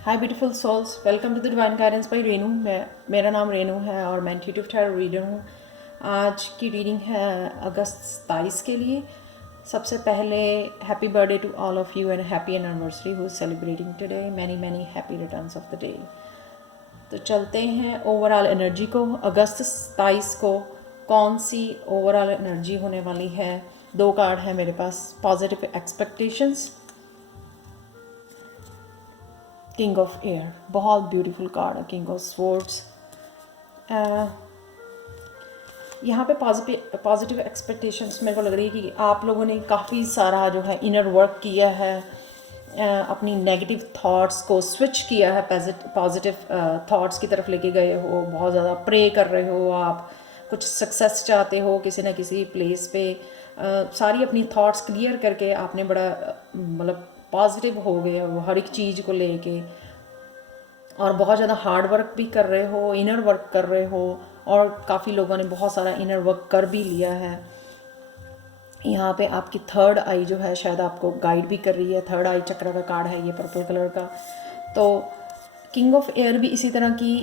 Hi beautiful souls, welcome to the divine guidance by Renu. मेरा नाम रेनू है और मैं इंट्यूटिव टैरो रीडर हूँ। आज की रीडिंग है अगस्त 27 के लिए। सबसे पहले happy birthday to all of you and happy anniversary who is celebrating today. Many many happy returns of the day. तो चलते हैं ओवरऑल एनर्जी को। अगस्त 27 को कौन सी ओवरऑल एनर्जी होने वाली है। दो कार्ड है मेरे पास, positive expectations, king of air. बहुत ब्यूटीफुल कार्ड है किंग ऑफ स्वॉर्ड्स। यहाँ पे पॉजिटिव एक्सपेक्टेशंस मेरे को लग रही है कि आप लोगों ने काफ़ी सारा जो है इनर वर्क किया है, अपनी नेगेटिव थॉट्स को स्विच किया है, पॉजिटिव थॉट्स की तरफ लेके गए हो। बहुत ज़्यादा प्रे कर रहे हो, आप कुछ सक्सेस चाहते हो किसी ना किसी प्लेस पे। सारी अपनी थॉट्स क्लियर करके आपने बड़ा मतलब पॉजिटिव हो गए हो हर एक चीज़ को लेके, और बहुत ज़्यादा हार्ड वर्क भी कर रहे हो, इनर वर्क कर रहे हो, और काफ़ी लोगों ने बहुत सारा इनर वर्क कर भी लिया है। यहाँ पे आपकी थर्ड आई जो है शायद आपको गाइड भी कर रही है। थर्ड आई चक्र का कार्ड है ये पर्पल कलर का। तो किंग ऑफ एयर भी इसी तरह की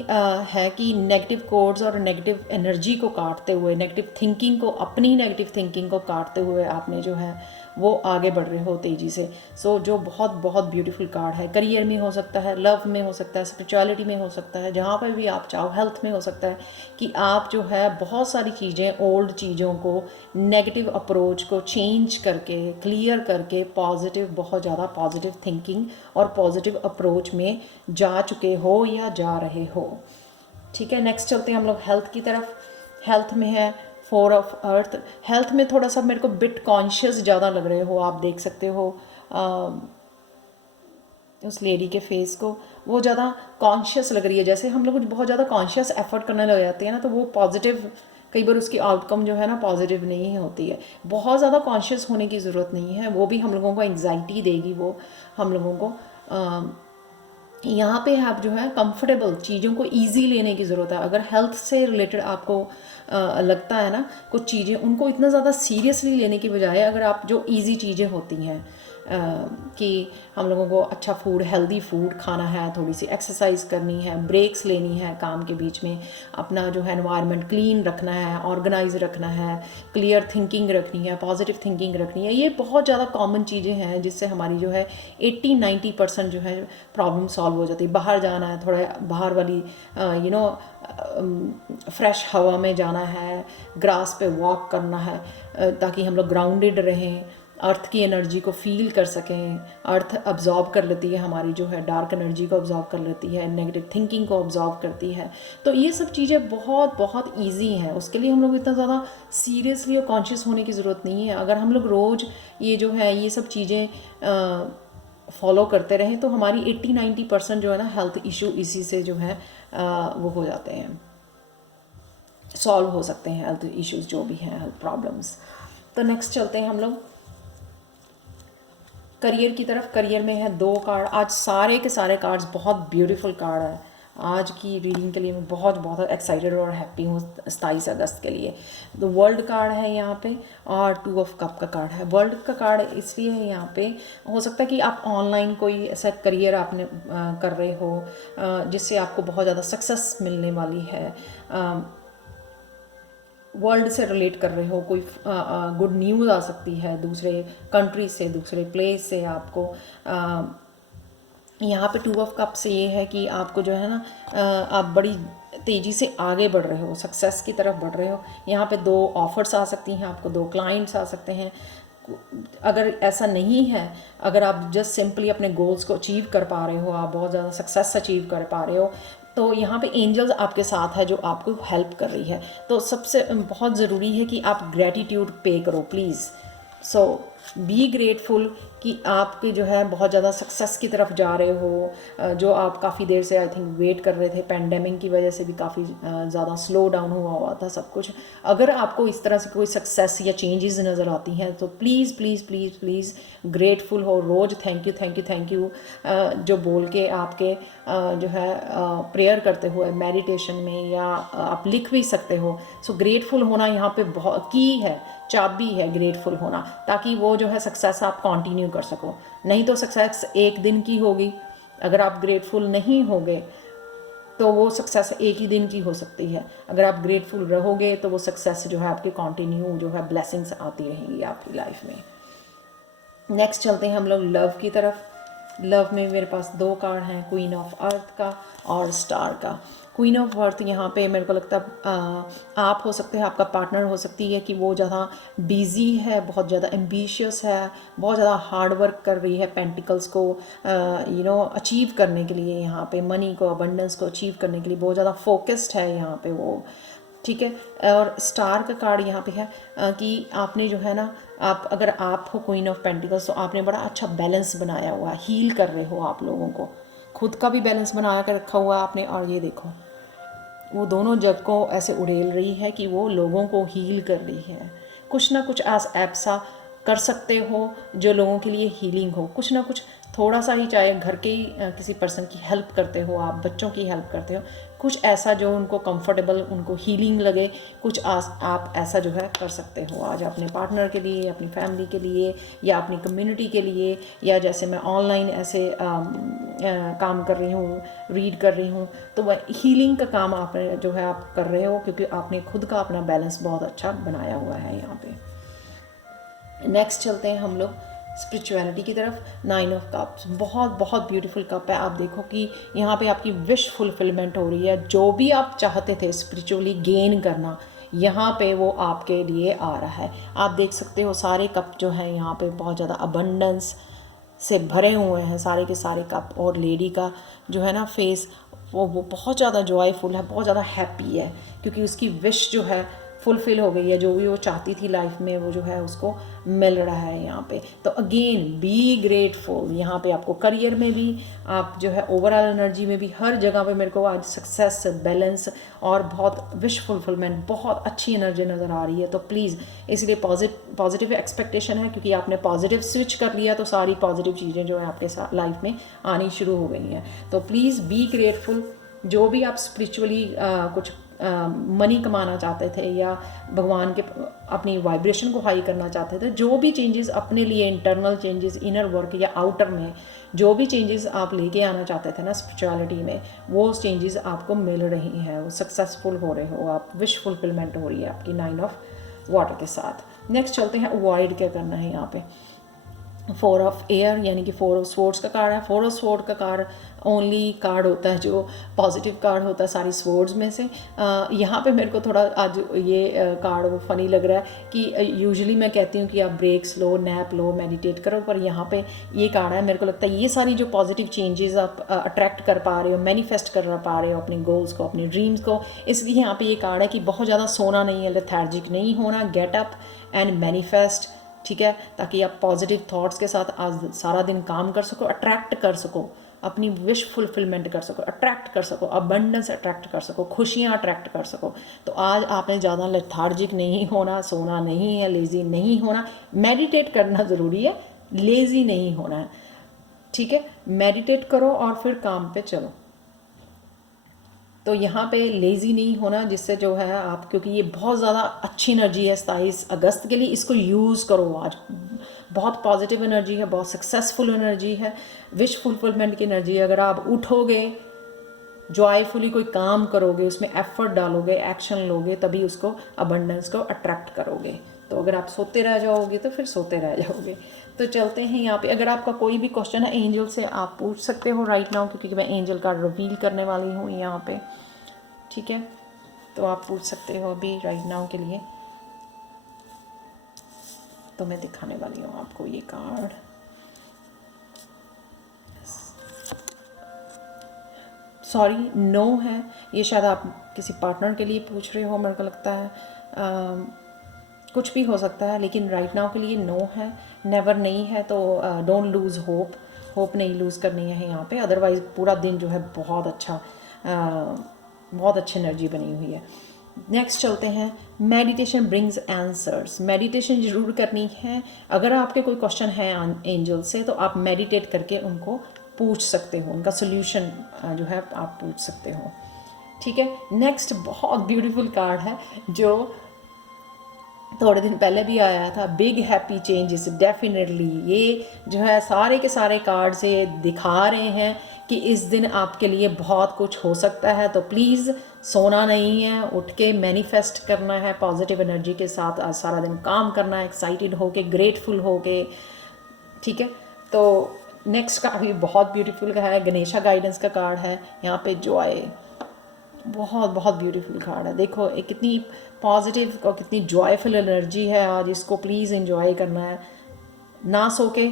है कि नेगेटिव कोड्स और नेगेटिव एनर्जी को काटते हुए, नेगेटिव थिंकिंग को, अपनी नेगेटिव थिंकिंग को काटते हुए आपने जो है वो आगे बढ़ रहे हो तेज़ी से। सो जो बहुत बहुत ब्यूटीफुल कार्ड है। करियर में हो सकता है, लव में हो सकता है, स्पिरिचुअलिटी में हो सकता है, जहाँ पर भी आप चाहो। हेल्थ में हो सकता है कि आप जो है बहुत सारी चीज़ें, ओल्ड चीज़ों को, नेगेटिव अप्रोच को चेंज करके, क्लियर करके पॉजिटिव, बहुत ज़्यादा पॉजिटिव थिंकिंग और पॉजिटिव अप्रोच में जा चुके हो या जा रहे हो। ठीक है, नेक्स्ट चलते हैं हम लोग हेल्थ की तरफ। हेल्थ में है 4 ऑफ अर्थ। हेल्थ में थोड़ा सा मेरे को बिट कॉन्शियस ज़्यादा लग रहे हो। आप देख सकते हो उस लेडी के फेस को, वो ज़्यादा कॉन्शियस लग रही है। जैसे हम लोग बहुत ज़्यादा कॉन्शियस एफर्ट करने लग जाते हैं ना, तो वो पॉजिटिव, कई बार उसकी आउटकम जो है ना पॉजिटिव नहीं होती है। बहुत ज़्यादा कॉन्शियस होने की ज़रूरत नहीं है, वो भी हम लोगों को एंग्जाइटी देगी। वो हम लोगों को यहाँ पे आप जो है कंफर्टेबल चीज़ों को इजी लेने की ज़रूरत है। अगर हेल्थ से रिलेटेड आपको लगता है ना कुछ चीज़ें, उनको इतना ज़्यादा सीरियसली लेने की बजाय अगर आप जो इजी चीज़ें होती हैं कि हम लोगों को अच्छा फूड, हेल्दी फूड खाना है, थोड़ी सी एक्सरसाइज करनी है, ब्रेक्स लेनी है काम के बीच में, अपना जो है एनवायरनमेंट क्लीन रखना है, ऑर्गेनाइज रखना है, क्लियर थिंकिंग रखनी है, पॉजिटिव थिंकिंग रखनी है। ये बहुत ज़्यादा कॉमन चीज़ें हैं जिससे हमारी जो है 80-90% जो है प्रॉब्लम सॉल्व हो जाती है। बाहर जाना है, थोड़ा बाहर वाली फ्रेश हवा में जाना है, ग्रास पे वॉक करना है, ताकि हम लोग ग्राउंडेड रहें, अर्थ की एनर्जी को फील कर सकें। अर्थ अब्जॉर्ब कर लेती है हमारी जो है डार्क एनर्जी को अब्जॉर्ब कर लेती है, नेगेटिव थिंकिंग को अब्जॉर्ब करती है। तो ये सब चीज़ें बहुत बहुत ईजी हैं, उसके लिए हम लोग इतना ज़्यादा सीरियसली और कॉन्शियस होने की ज़रूरत नहीं है। अगर हम लोग रोज़ ये जो है ये सब चीज़ें फॉलो करते रहें तो हमारी 80-90% जो है ना हेल्थ इशू इसी से जो है वो हो जाते हैं, सॉल्व हो सकते हैं हेल्थ इश्यूज जो भी हैं, हेल्थ प्रॉब्लम्स। तो नेक्स्ट चलते हैं हम लोग करियर की तरफ। करियर में है 2 कार्ड। आज सारे के सारे कार्ड्स बहुत ब्यूटीफुल कार्ड है। आज की रीडिंग के लिए मैं बहुत बहुत एक्साइटेड और हैप्पी हूँ 27 अगस्त के लिए। तो वर्ल्ड कार्ड है यहाँ पे और 2 ऑफ कप का कार्ड है। वर्ल्ड का कार्ड इसलिए है यहाँ पे, हो सकता है कि आप ऑनलाइन कोई ऐसा करियर आपने कर रहे हो जिससे आपको बहुत ज़्यादा सक्सेस मिलने वाली है। वर्ल्ड से रिलेट कर रहे हो, कोई गुड न्यूज़ आ सकती है दूसरे कंट्री से, दूसरे प्लेस से आपको। यहाँ पे 2 ऑफ कप से ये है कि आपको जो है ना आप बड़ी तेज़ी से आगे बढ़ रहे हो, सक्सेस की तरफ बढ़ रहे हो। यहाँ पे 2 ऑफर्स आ सकती हैं आपको, 2 क्लाइंट्स आ सकते हैं। अगर ऐसा नहीं है, अगर आप जस्ट सिंपली अपने गोल्स को अचीव कर पा रहे हो, आप बहुत ज़्यादा सक्सेस अचीव कर पा रहे हो, तो यहाँ पे एंजल्स आपके साथ है जो आपको हेल्प कर रही है। तो सबसे बहुत ज़रूरी है कि आप ग्रैटिट्यूड पे करो प्लीज़। सो बी ग्रेटफुल कि आपके जो है बहुत ज़्यादा सक्सेस की तरफ जा रहे हो। जो आप काफ़ी देर से आई थिंक वेट कर रहे थे, पैंडेमिक की वजह से भी काफ़ी ज़्यादा स्लो डाउन हुआ था सब कुछ। अगर आपको इस तरह से कोई सक्सेस या चेंजेस नज़र आती हैं तो please please please please grateful हो। रोज़ thank you thank you thank you जो बोल के आपके जो है प्रेयर करते हुए मेडिटेशन में, या आप लिख भी सकते हो। सो ग्रेटफुल होना यहाँ पे बहुत की है, चाबी है ग्रेटफुल होना, ताकि वो जो है सक्सेस आप कंटिन्यू कर सको। नहीं तो सक्सेस एक दिन की होगी, अगर आप ग्रेटफुल नहीं होगे तो वो सक्सेस एक ही दिन की हो सकती है। अगर आप ग्रेटफुल रहोगे तो वो सक्सेस जो है आपकी कंटिन्यू जो है ब्लेसिंग्स आती रहेंगी आपकी लाइफ में। नेक्स्ट चलते हैं हम लोग लव की तरफ। लव में मेरे पास 2 कार्ड हैं, क्वीन ऑफ अर्थ का और स्टार का। क्वीन ऑफ अर्थ यहाँ पे मेरे को लगता है आप हो सकते हैं, आपका पार्टनर हो सकती है कि वो ज़्यादा बिजी है, बहुत ज़्यादा एम्बिशियस है, बहुत ज़्यादा हार्ड वर्क कर रही है पेंटिकल्स को अचीव करने के लिए, यहाँ पे मनी को, अबंडेंस को अचीव करने के लिए बहुत ज़्यादा फोकस्ड है यहाँ पे वो। ठीक है। और स्टार का कार्ड यहाँ पे है कि आपने जो है ना, आप अगर आप हो क्वीन ऑफ पेंटिकल्स तो आपने बड़ा अच्छा बैलेंस बनाया हुआ है, हील कर रहे हो आप लोगों को, खुद का भी बैलेंस बना कर रखा हुआ आपने। और ये देखो वो दोनों जग को ऐसे उड़ेल रही है कि वो लोगों को हील कर रही है। कुछ ना कुछ ऐसा कर सकते हो जो लोगों के लिए हीलिंग हो, कुछ ना कुछ थोड़ा सा ही, चाहे घर के ही किसी पर्सन की हेल्प करते हो आप, बच्चों की हेल्प करते हो, कुछ ऐसा जो उनको कंफर्टेबल, उनको हीलिंग लगे, कुछ आप ऐसा जो है कर सकते हो आज अपने पार्टनर के लिए, अपनी फैमिली के लिए, या अपनी कम्युनिटी के लिए, या जैसे मैं ऑनलाइन ऐसे काम कर रही हूँ, रीड कर रही हूँ, तो वह हीलिंग का काम आप जो है आप कर रहे हो, क्योंकि आपने खुद का अपना बैलेंस बहुत अच्छा बनाया हुआ है यहाँ पे। नेक्स्ट चलते हैं हम लोग स्पिरिचुअलिटी की तरफ। 9 ऑफ कप्स बहुत बहुत ब्यूटीफुल कप है। आप देखो कि यहाँ पे आपकी विश फुलफिलमेंट हो रही है, जो भी आप चाहते थे स्पिरिचुअली गेन करना, यहाँ पे वो आपके लिए आ रहा है। आप देख सकते हो सारे कप जो है यहाँ पे बहुत ज़्यादा अबंडेंस से भरे हुए हैं, सारे के सारे कप। और लेडी का जो है ना फेस, वो बहुत ज़्यादा जॉयफुल है, बहुत ज़्यादा हैप्पी है, क्योंकि उसकी विश जो है फुलफ़िल हो गई है, जो भी वो चाहती थी लाइफ में वो जो है उसको मिल रहा है यहाँ पे। तो अगेन बी ग्रेटफुल, यहाँ पे आपको करियर में भी, आप जो है ओवरऑल एनर्जी में भी, हर जगह पे मेरे को आज सक्सेस, बैलेंस और बहुत विश फुलफिलमेंट, बहुत अच्छी एनर्जी नज़र आ रही है। तो प्लीज़ इसलिए पॉजिटिव एक्सपेक्टेशन है, क्योंकि आपने पॉजिटिव स्विच कर लिया तो सारी पॉजिटिव चीज़ें जो है आपके साथ लाइफ में आनी शुरू हो गई हैं। तो प्लीज़ बी ग्रेटफुल। जो भी आप स्पिरिचुअली कुछ मनी कमाना चाहते थे, या भगवान के अपनी वाइब्रेशन को हाई करना चाहते थे, जो भी चेंजेस अपने लिए, इंटरनल चेंजेस, इनर वर्क या आउटर में जो भी चेंजेस आप लेके आना चाहते थे ना स्पिरिचुअलिटी में, वो चेंजेस आपको मिल रही हैं, वो सक्सेसफुल हो रहे हो आप, विश फुलफिलमेंट हो रही है आपकी 9 ऑफ वाटर के साथ। नेक्स्ट चलते हैं अवॉइड क्या करना है यहाँ पे। 4 ऑफ एयर यानी कि 4 ऑफ स्वॉर्ड्स का कार्ड है। 4 ऑफ स्वॉर्ड का कार्ड ओनली कार्ड होता है जो पॉजिटिव कार्ड होता है सारी स्वॉर्ड्स में से। यहाँ पे मेरे को थोड़ा आज ये कार्ड फनी लग रहा है कि यूजुअली मैं कहती हूँ कि आप ब्रेक्स लो, नैप लो, मेडिटेट करो, पर यहाँ पे ये कार्ड है, मेरे को लगता है ये सारी जो पॉजिटिव चेंजेस आप अट्रैक्ट कर पा रहे हो, मैनिफेस्ट कर पा रहे हो अपने गोल्स को, अपने ड्रीम्स को, इसलिए यहाँ पे ये कार्ड है कि बहुत ज़्यादा सोना नहीं है, लेथार्जिक नहीं होना, गेट अप एंड मैनिफेस्ट। ठीक है, ताकि आप पॉजिटिव थॉट्स के साथ आज सारा दिन काम कर सको, अट्रैक्ट कर सको, अपनी विश फुलफिलमेंट कर सको, अट्रैक्ट कर सको, अबंडेंस अट्रैक्ट कर सको, खुशियाँ अट्रैक्ट कर सको। तो आज आपने ज़्यादा लेथार्जिक नहीं होना, सोना नहीं है, लेज़ी नहीं होना, मेडिटेट करना ज़रूरी है, लेज़ी नहीं होना है। ठीक है, मेडिटेट करो और फिर काम पे चलो। तो यहाँ पे लेज़ी नहीं होना, जिससे जो है आप, क्योंकि ये बहुत ज़्यादा अच्छी एनर्जी है 27 अगस्त के लिए, इसको यूज़ करो आज। बहुत पॉजिटिव एनर्जी है, बहुत सक्सेसफुल एनर्जी है, विश फुलफिलमेंट की एनर्जी है। अगर आप उठोगे, जॉयफुली कोई काम करोगे, उसमें एफर्ट डालोगे, एक्शन लोगे, तभी उसको अबंडेंस को अट्रैक्ट करोगे। तो अगर आप सोते रह जाओगे तो फिर सोते रह जाओगे। तो चलते हैं यहाँ पे, अगर आपका कोई भी क्वेश्चन है एंजल से आप पूछ सकते हो राइट नाउ, क्योंकि मैं एंजल कार्ड रिवील करने वाली हूँ यहाँ पे। ठीक है, तो आप पूछ सकते हो अभी राइट नाउ के लिए। तो मैं दिखाने वाली हूँ आपको ये कार्ड। सॉरी, नो है, ये शायद आप किसी पार्टनर के लिए पूछ रहे हो, मेरे को लगता है कुछ भी हो सकता है, लेकिन राइट नाउ के लिए नो है। नेवर नहीं है, तो डोंट लूज़ होप, होप नहीं लूज़ करनी है यहाँ पे। अदरवाइज़ पूरा दिन जो है बहुत अच्छा, बहुत अच्छी एनर्जी बनी हुई है। नेक्स्ट चलते हैं, मेडिटेशन ब्रिंग्स आंसर्स। मेडिटेशन ज़रूर करनी है। अगर आपके कोई क्वेश्चन है एंजल से, तो आप मेडिटेट करके उनको पूछ सकते हो, उनका सोल्यूशन जो है आप पूछ सकते हो। ठीक है, नेक्स्ट बहुत ब्यूटीफुल कार्ड है जो थोड़े दिन पहले भी आया था, बिग हैप्पी चेंजेस डेफिनेटली। ये जो है सारे के सारे कार्ड से दिखा रहे हैं कि इस दिन आपके लिए बहुत कुछ हो सकता है। तो प्लीज़ सोना नहीं है, उठ के मैनिफेस्ट करना है पॉजिटिव एनर्जी के साथ, आज सारा दिन काम करना है एक्साइटेड होके, ग्रेटफुल होके, ठीक है। तो नेक्स्ट का भी बहुत ब्यूटीफुल का है, गणेशा गाइडेंस का कार्ड है। यहाँ पे जॉय, बहुत बहुत ब्यूटीफुल कार्ड है। देखो एक कितनी पॉजिटिव और कितनी जॉयफुल एनर्जी है आज, इसको प्लीज़ एंजॉय करना है, ना सो के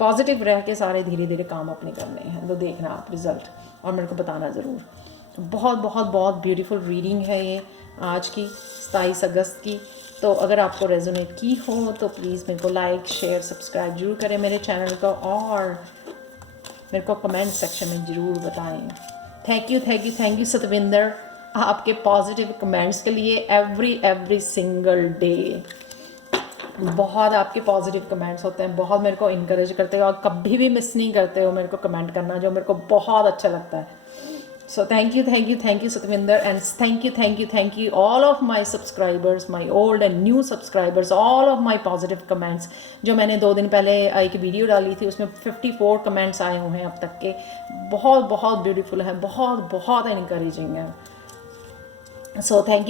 पॉजिटिव रह के सारे धीरे धीरे काम अपने करने हैं। तो देखना आप रिज़ल्ट और मेरे को बताना ज़रूर। बहुत बहुत बहुत ब्यूटीफुल रीडिंग है ये आज की 27 अगस्त की। तो अगर आपको रेजोनेट की हो तो प्लीज़ मेरे को लाइक शेयर सब्सक्राइब जरूर करें मेरे चैनल को, और मेरे को कमेंट सेक्शन में ज़रूर बताएं। थैंक यू सतविंदर, आपके पॉजिटिव कमेंट्स के लिए एवरी सिंगल डे। बहुत आपके पॉजिटिव कमेंट्स होते हैं, बहुत मेरे को इनकरेज करते हो और कभी भी मिस नहीं करते हो मेरे को कमेंट करना, जो मेरे को बहुत अच्छा लगता है। So thank you Satvinder, and thank you all of my subscribers, my old and new subscribers, all of my positive comments. जो मैंने 2 दिन पहले एक वीडियो डाली थी उसमें 54 कमेंट्स आए हुए हैं अब तक के, बहुत बहुत ब्यूटीफुल है, बहुत बहुत इनकरेजिंग है। So thank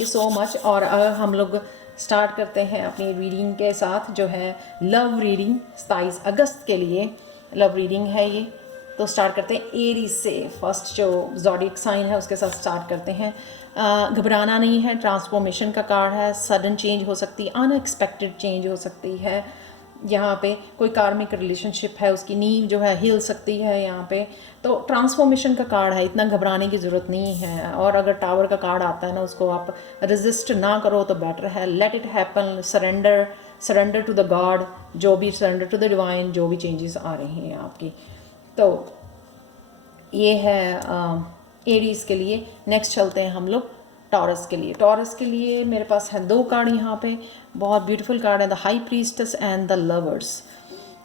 you so much. और हम लोग स्टार्ट करते हैं अपनी रीडिंग के साथ, जो है लव रीडिंग 27 अगस्त के लिए लव रीडिंग है ये। तो स्टार्ट करते हैं एरीज से, फर्स्ट जो ज़ोडिएक साइन है उसके साथ स्टार्ट करते हैं। घबराना नहीं है, ट्रांसफॉर्मेशन का कार्ड है, सडन चेंज हो सकती है, अनएक्सपेक्टेड चेंज हो सकती है। यहाँ पे कोई कार्मिक रिलेशनशिप है उसकी नींव जो है हिल सकती है यहाँ पे। तो ट्रांसफॉर्मेशन का कार्ड है, इतना घबराने की ज़रूरत नहीं है। और अगर टावर का कार्ड आता है ना, उसको आप रेजिस्ट ना करो तो बेटर है। Let it happen, surrender to the God, जो भी सरेंडर टू द डिवाइन, जो भी चेंजेस आ रही हैं आपकी। तो ये है एरीज के लिए। नेक्स्ट चलते हैं हम लोग टॉरस के लिए। टॉरस के लिए मेरे पास है 2 कार्ड यहाँ पे, बहुत ब्यूटीफुल कार्ड है, the high priestess and the lovers.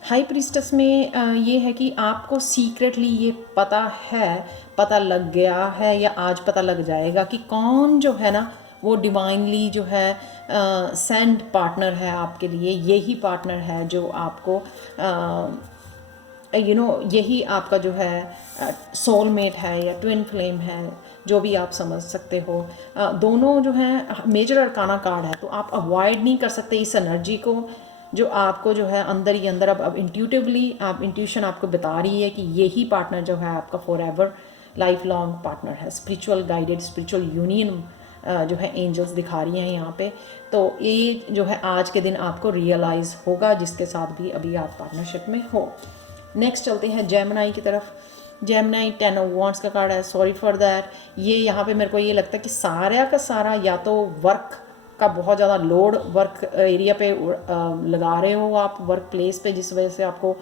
High priestess में ये है कि आपको सीक्रेटली ये पता लग गया है या आज पता लग जाएगा कि कौन जो है ना वो डिवाइनली जो है सेंड पार्टनर है आपके लिए। यही पार्टनर है जो आपको यही आपका जो है सोलमेट है या ट्विन फ्लेम है, जो भी आप समझ सकते हो। दोनों जो है मेजर अरकाना कार्ड है, तो आप अवॉइड नहीं कर सकते इस एनर्जी को, जो आपको जो है अंदर ही अंदर अब इंट्यूटिवली आप इंट्यूशन आपको बता रही है कि यही पार्टनर जो है आपका for ever life long partner है। स्पिरिचुअल गाइडेड स्पिरिचुअल यूनियन जो है एंजल्स दिखा रही हैं यहाँ पे। तो ये जो है आज के दिन आपको रियलाइज़ होगा जिसके साथ भी अभी आप पार्टनरशिप में हो। नेक्स्ट चलते हैं जेमिनी की तरफ। जेमिनी 10 ऑफ वांड्स का कार्ड है, सॉरी फॉर दैट। ये यहाँ पे मेरे को ये लगता है कि सारा का सारा या तो वर्क का बहुत ज़्यादा लोड वर्क एरिया पे लगा रहे हो आप, वर्क प्लेस पे, जिस वजह से आपको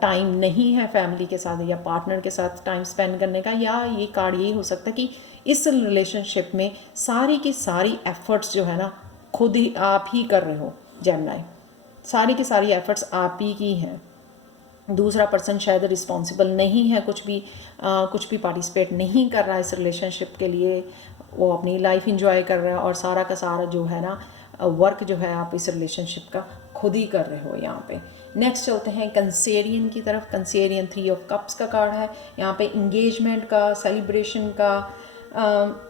टाइम नहीं है फैमिली के साथ या पार्टनर के साथ टाइम स्पेंड करने का। या ये कार्ड यही हो सकता है कि इस रिलेशनशिप में सारी की सारी एफर्ट्स जो है ना खुद ही आप ही कर रहे हो जेमिनी, सारी की सारी एफर्ट्स आप ही की हैं। दूसरा पर्सन शायद रिस्पॉन्सिबल नहीं है, कुछ भी पार्टिसिपेट नहीं कर रहा है इस रिलेशनशिप के लिए, वो अपनी लाइफ इंजॉय कर रहा है और सारा का सारा जो है ना वर्क जो है आप इस रिलेशनशिप का खुद ही कर रहे हो यहाँ पे। नेक्स्ट चलते हैं कंसेरियन की तरफ। कंसेरियन 3 ऑफ कप्स का कार्ड है, यहाँ पे इंगेजमेंट का, सेलिब्रेशन का,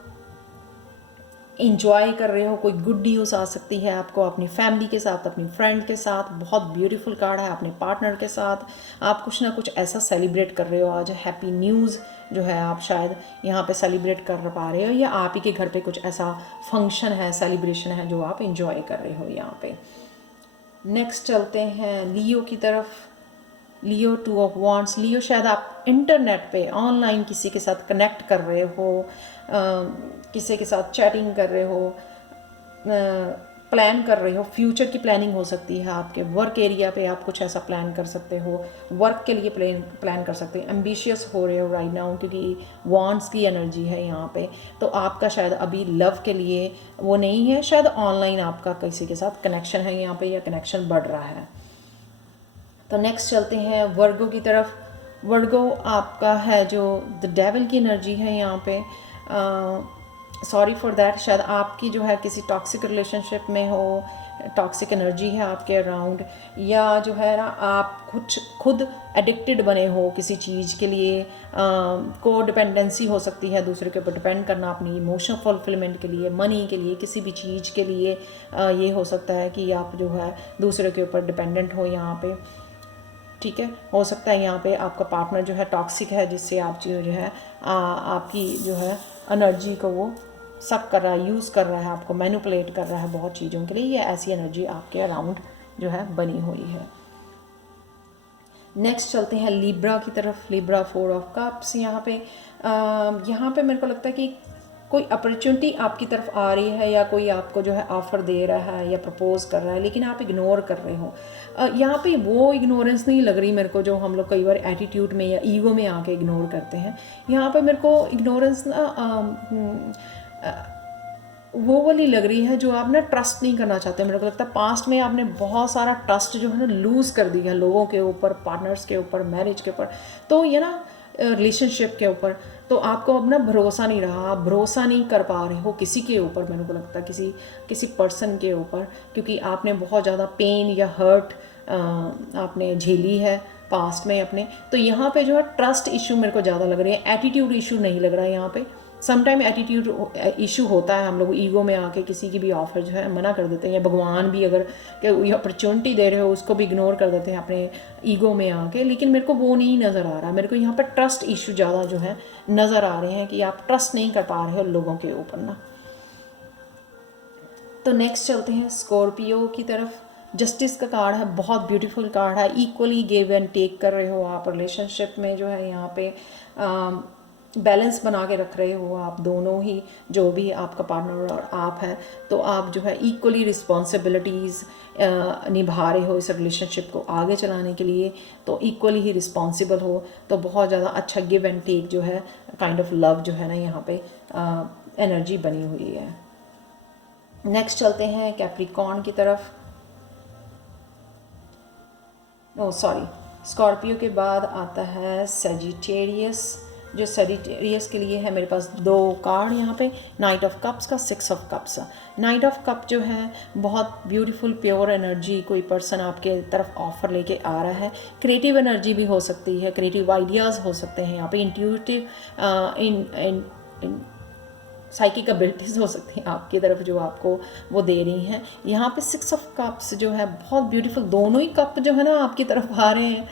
इंजॉय कर रहे हो, कोई गुड न्यूज़ आ सकती है आपको अपनी फैमिली के साथ, अपनी फ्रेंड के साथ। बहुत ब्यूटीफुल कार्ड है, अपने पार्टनर के साथ आप कुछ ना कुछ ऐसा सेलिब्रेट कर रहे हो आज। हैप्पी न्यूज़ जो है आप शायद यहाँ पे सेलिब्रेट कर पा रहे हो, या आप ही के घर पे कुछ ऐसा फंक्शन है, सेलिब्रेशन है जो आप इंजॉय कर रहे हो यहाँ पे। नेक्स्ट चलते हैं लियो की तरफ। लियो 2 ऑफ वांड्स। लियो शायद आप इंटरनेट पे ऑनलाइन किसी के साथ कनेक्ट कर रहे हो, किसी के साथ चैटिंग कर रहे हो, प्लान कर रहे हो, फ्यूचर की प्लानिंग हो सकती है आपके। वर्क एरिया पे आप कुछ ऐसा प्लान कर सकते हो, वर्क के लिए प्लान कर सकते हो। एम्बिशियस हो रहे हो राइट नाउ, क्योंकि वांट्स की एनर्जी है यहाँ पे। तो आपका शायद अभी लव के लिए वो नहीं है, शायद ऑनलाइन आपका किसी के साथ कनेक्शन है यहाँ पे, या कनेक्शन बढ़ रहा है। तो नेक्स्ट चलते हैं वर्गो की तरफ। वर्गो आपका है जो द डेविल की एनर्जी है यहाँ पे। सॉरी फॉर दैट, शायद आपकी जो है किसी टॉक्सिक रिलेशनशिप में हो, टॉक्सिक एनर्जी है आपके अराउंड, या जो है ना आप कुछ खुद एडिक्टेड बने हो किसी चीज़ के लिए। को डिपेंडेंसी हो सकती है, दूसरे के ऊपर डिपेंड करना अपनी इमोशनल फुलफिलमेंट के लिए, मनी के लिए, किसी भी चीज़ के लिए। ये हो सकता है कि आप जो है दूसरे के ऊपर डिपेंडेंट हो यहाँ पे, ठीक है। हो सकता है यहाँ पे आपका पार्टनर जो है टॉक्सिक है, जिससे आप जो है आपकी जो है एनर्जी को वो सक कर रहा है, यूज़ कर रहा है, आपको मैनिपुलेट कर रहा है बहुत चीज़ों के लिए। ये ऐसी एनर्जी आपके अराउंड जो है बनी हुई है। नेक्स्ट चलते हैं लिब्रा की तरफ। Libra 4 of cups. यहाँ पे मेरे को लगता है कि कोई अपॉर्चुनिटी आपकी तरफ आ रही है, या कोई आपको जो है ऑफ़र दे रहा है या प्रपोज कर रहा है, लेकिन आप इग्नोर कर रहे हो। यहाँ पे वो इग्नोरेंस नहीं लग रही मेरे को जो हम लोग कई बार एटीट्यूड में या ईगो में आके इग्नोर करते हैं। यहाँ पे मेरे को इग्नोरेंस वो वाली लग रही है जो आप ना ट्रस्ट नहीं करना चाहते। मेरे को लगता है पास्ट में आपने बहुत सारा ट्रस्ट जो है ना लूज़ कर दिया लोगों के ऊपर, पार्टनर्स के ऊपर, मैरिज के ऊपर, तो ये ना रिलेशनशिप के ऊपर, तो आपको अब ना भरोसा नहीं रहा, आप भरोसा नहीं कर पा रहे हो किसी के ऊपर। मेरे को लगता है किसी पर्सन के ऊपर, क्योंकि आपने बहुत ज़्यादा पेन या हर्ट आपने झेली है पास्ट में अपने। तो यहाँ पे जो है ट्रस्ट इशू मेरे को ज़्यादा लग रही है, एटीट्यूड इशू नहीं लग रहा है यहाँ पे। समटाइम एटीट्यूड इशू होता है, हम लोग ईगो में आके किसी की भी ऑफ़र जो है मना कर देते हैं, या भगवान भी अगर अपॉर्चुनिटी दे रहे हो उसको भी इग्नोर कर देते हैं अपने ईगो में आके। लेकिन मेरे को वो नहीं नज़र आ रहा, मेरे को यहाँ पर ट्रस्ट इशू ज़्यादा जो है नज़र आ रहे हैं कि आप ट्रस्ट नहीं कर पा रहे हो लोगों के ऊपर ना। तो नेक्स्ट चलते हैं स्कॉर्पियो की तरफ। जस्टिस का कार्ड है, बहुत ब्यूटीफुल कार्ड है। इक्वली गिव एंड टेक कर रहे हो आप रिलेशनशिप में, जो है यहाँ पे बैलेंस बना के रख रहे हो आप दोनों ही, जो भी आपका पार्टनर और आप हैं। तो आप जो है इक्वली रिस्पॉन्सिबिलिटीज़ निभा रहे हो इस रिलेशनशिप को आगे चलाने के लिए, तो इक्वली ही रिस्पॉन्सिबल हो। तो बहुत ज़्यादा अच्छा गिव एंड टेक जो है, काइंड ऑफ लव जो है ना यहाँ पे एनर्जी बनी हुई है। नेक्स्ट चलते हैं कैप्रिकॉर्न की तरफ। स्कॉर्पियो के बाद आता है सजिटेरियस। जो सजिटेरियस के लिए है मेरे पास 2 कार्ड यहाँ पे, नाइट ऑफ कप्स का, 6 of cups. Night of cup जो है बहुत ब्यूटीफुल प्योर एनर्जी, कोई पर्सन आपके तरफ ऑफर लेके आ रहा है। क्रिएटिव एनर्जी भी हो सकती है, क्रिएटिव आइडियाज़ हो सकते हैं यहाँ पे, इंट्यूटिव साइकिक एबिलिटीज़ हो सकती हैं आपकी तरफ जो आपको वो दे रही हैं। यहाँ पे 6 ऑफ कप्स जो है बहुत ब्यूटीफुल, दोनों ही कप जो है ना आपकी तरफ आ रहे हैं,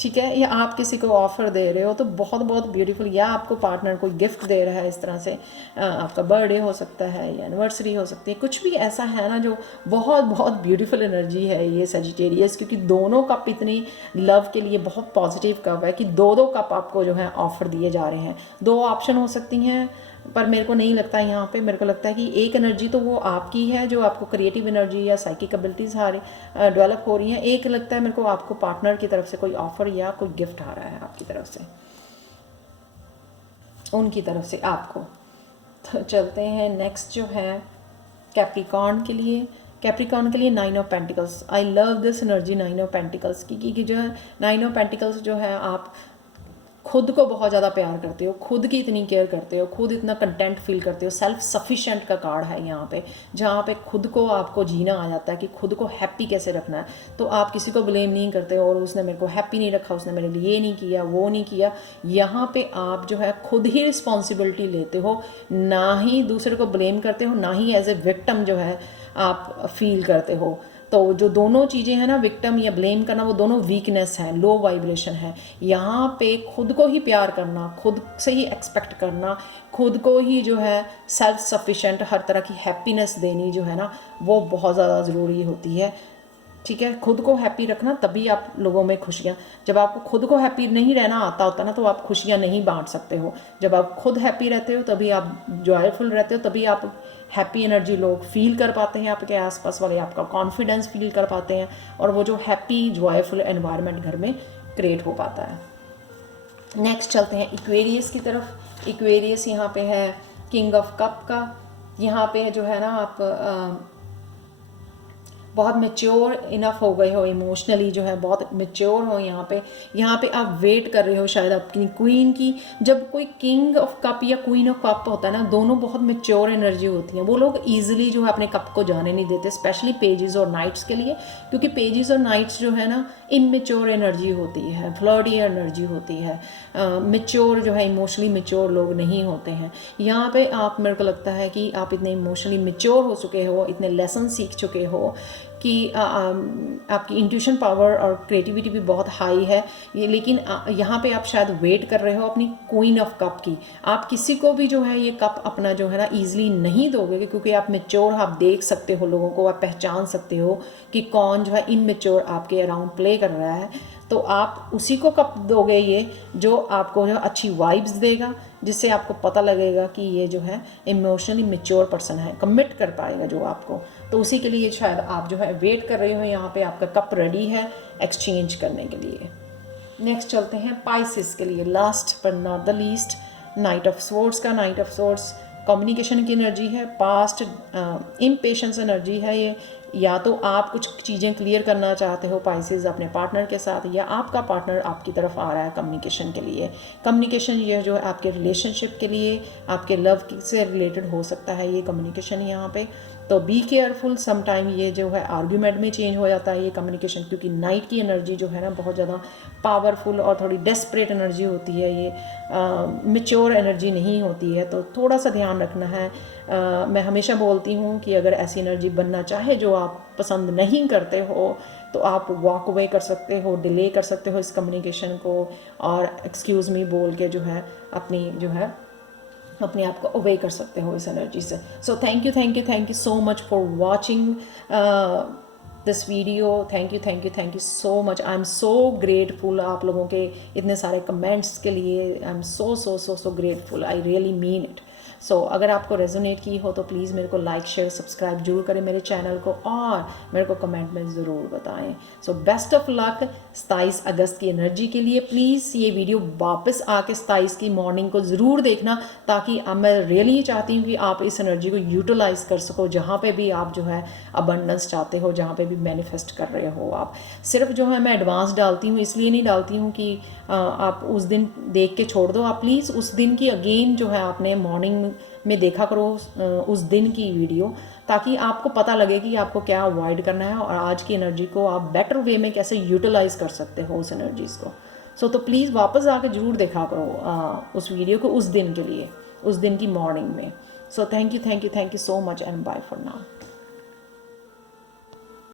ठीक है। या आप किसी को ऑफ़र दे रहे हो तो बहुत बहुत ब्यूटीफुल, या आपको पार्टनर कोई गिफ्ट दे रहा है इस तरह से, आपका बर्थडे हो सकता है या एनिवर्सरी हो सकती है, कुछ भी ऐसा है ना जो बहुत बहुत ब्यूटीफुल एनर्जी है ये सजिटेरियस। क्योंकि दोनों कप इतनी लव के लिए बहुत पॉजिटिव कप है कि 2-2 कप आपको जो है ऑफ़र दिए जा रहे हैं। 2 ऑप्शन हो सकती हैं, पर मेरे को नहीं लगता यहाँ पे, मेरे को लगता है कि एक एनर्जी तो वो आपकी है जो आपको क्रिएटिव एनर्जी या साइकिक एबिलिटीज़ डेवलप हो रही हैं। एक लगता है मेरे को आपको पार्टनर की तरफ से कोई ऑफ़र या कोई गिफ्ट आ रहा है आपकी तरफ से, उनकी तरफ से आपको। तो चलते हैं नेक्स्ट जो है कैप्रिकॉर्न के लिए। कैप्रिकॉर्न के लिए 9 of pentacles. I love this energy 9 of pentacles की, क्योंकि जो है 9 ऑफ पेंटिकल्स जो है आप खुद को बहुत ज़्यादा प्यार करते हो, खुद की इतनी केयर करते हो, खुद इतना कंटेंट फील करते हो। सेल्फ सफिशेंट का कार्ड है यहाँ पे, जहाँ पे खुद को आपको जीना आ जाता है कि खुद को हैप्पी कैसे रखना है। तो आप किसी को ब्लेम नहीं करते हो, और उसने मेरे को हैप्पी नहीं रखा, उसने मेरे लिए ये नहीं किया, वो नहीं किया। यहाँ पे आप जो है खुद ही रिस्पॉन्सिबिलिटी लेते हो, ना ही दूसरे को ब्लेम करते हो, ना ही एज ए विक्टिम जो है आप फील करते हो। तो जो दोनों चीज़ें हैं ना, विक्टिम या ब्लेम करना, वो दोनों वीकनेस है, लो वाइब्रेशन है। यहाँ पे खुद को ही प्यार करना, खुद से ही एक्सपेक्ट करना, खुद को ही जो है सेल्फ सफिशेंट हर तरह की हैप्पीनेस देनी जो है ना, वो बहुत ज़्यादा ज़रूरी होती है, ठीक है। खुद को हैप्पी रखना, तभी आप लोगों में खुशियाँ, जब आपको खुद को हैप्पी नहीं रहना आता होता ना, तो आप खुशियाँ नहीं बांट सकते हो। जब आप खुद हैप्पी रहते हो तभी आप जॉयफुल रहते हो, तभी आप हैप्पी एनर्जी लोग फील कर पाते हैं, आपके आसपास वाले आपका कॉन्फिडेंस फील कर पाते हैं, और वो जो हैप्पी जॉयफुल एनवायरनमेंट घर में क्रिएट हो पाता है। नेक्स्ट चलते हैं इक्वेरियस की तरफ। इक्वेरियस यहाँ पे है किंग ऑफ कप का। यहाँ पे जो है ना आप बहुत मेच्योर इनफ हो गए हो इमोशनली, जो है बहुत मेच्योर हो यहाँ पे आप वेट कर रहे हो शायद अपनी क्वीन की। जब कोई किंग ऑफ कप या क्वीन ऑफ कप होता है ना, दोनों बहुत मेच्योर एनर्जी होती हैं। वो लोग ईजिली जो है अपने कप को जाने नहीं देते, स्पेशली पेजेस और नाइट्स के लिए, क्योंकि पेजेस और नाइट्स जो है ना इमेच्योर एनर्जी होती है, फ्लर्टी एनर्जी होती है, मेच्योर जो है इमोशनली मेच्योर लोग नहीं होते हैं। यहाँ पे आप, मेरे को लगता है कि आप इतने इमोशनली मेच्योर हो चुके हो, इतने लेसन सीख चुके हो कि आपकी इंट्यूशन पावर और क्रिएटिविटी भी बहुत हाई है ये। लेकिन यहाँ पे आप शायद वेट कर रहे हो अपनी क्वीन ऑफ कप की। आप किसी को भी जो है ये कप अपना जो है ना ईजिली नहीं दोगे, क्योंकि आप मेच्योर, आप देख सकते हो लोगों को, आप पहचान सकते हो कि कौन जो है इनमेच्योर आपके अराउंड प्ले कर रहा है। तो आप उसी को कप दोगे ये जो आपको जो अच्छी वाइब्स देगा, जिससे आपको पता लगेगा कि ये जो है इमोशनली मेच्योर पर्सन है, कमिट कर पाएगा जो आपको। तो उसी के लिए शायद आप जो है वेट कर रहे हो, यहाँ पे आपका कप रेडी है एक्सचेंज करने के लिए। नेक्स्ट चलते हैं पाइसेस के लिए, लास्ट पर not the least, night of swords का। नाइट ऑफ स्वॉर्ड्स कम्युनिकेशन की एनर्जी है, पास्ट इम्पेशेंस एनर्जी है ये। या तो आप कुछ चीज़ें क्लियर करना चाहते हो पाइसेस अपने पार्टनर के साथ, या आपका पार्टनर आपकी तरफ आ रहा है कम्युनिकेशन के लिए। कम्युनिकेशन ये जो है आपके रिलेशनशिप के लिए, आपके लव से रिलेटेड हो सकता है ये कम्युनिकेशन यहाँ पे। तो बी केयरफुल, सम टाइम ये जो है आर्ग्यूमेंट में चेंज हो जाता है ये कम्युनिकेशन, क्योंकि नाइट की एनर्जी जो है ना बहुत ज़्यादा पावरफुल और थोड़ी डेस्परेट एनर्जी होती है ये, मेच्योर एनर्जी नहीं होती है। तो थोड़ा सा ध्यान रखना है। मैं हमेशा बोलती हूँ कि अगर ऐसी एनर्जी बनना चाहे जो आप पसंद नहीं करते हो, तो आप वॉक अवे कर सकते हो, डिले कर सकते हो इस कम्युनिकेशन को, और एक्सक्यूज़ मी बोल के जो है अपनी जो है अपने आप को अवे कर सकते हो इस एनर्जी से। So thank you so much for watching this video. Thank you so much. I am so grateful आप लोगों के इतने सारे कमेंट्स के लिए। I am so grateful, I really mean it. So अगर आपको रेजोनेट की हो तो प्लीज़ मेरे को लाइक शेयर सब्सक्राइब जरूर करें मेरे चैनल को, और मेरे को कमेंट में ज़रूर बताएं। सो बेस्ट ऑफ लक 27 अगस्त की एनर्जी के लिए। प्लीज़ ये वीडियो वापस आके 27 की मॉर्निंग को ज़रूर देखना, ताकि अब मैं रियली चाहती हूँ कि आप इस एनर्जी को यूटिलाइज़ कर सको जहाँ पे भी आप जो है अबंडेंस चाहते हो, जहाँ पे भी मैनिफेस्ट कर रहे हो आप। सिर्फ जो है मैं एडवांस डालती हूँ, इसलिए नहीं डालती हूँ कि आप उस दिन देख के छोड़ दो। आप प्लीज़ उस दिन की अगेन जो है आपने मॉर्निंग में देखा करो उस दिन की वीडियो, ताकि आपको पता लगे कि आपको क्या अवॉइड करना है और आज की एनर्जी को आप बेटर वे में कैसे यूटिलाइज़ कर सकते हो उस एनर्जीज़ को। सो तो प्लीज़ वापस आके ज़रूर देखा करो उस वीडियो को उस दिन के लिए, उस दिन की मॉर्निंग में। So thank you so much and bye for now.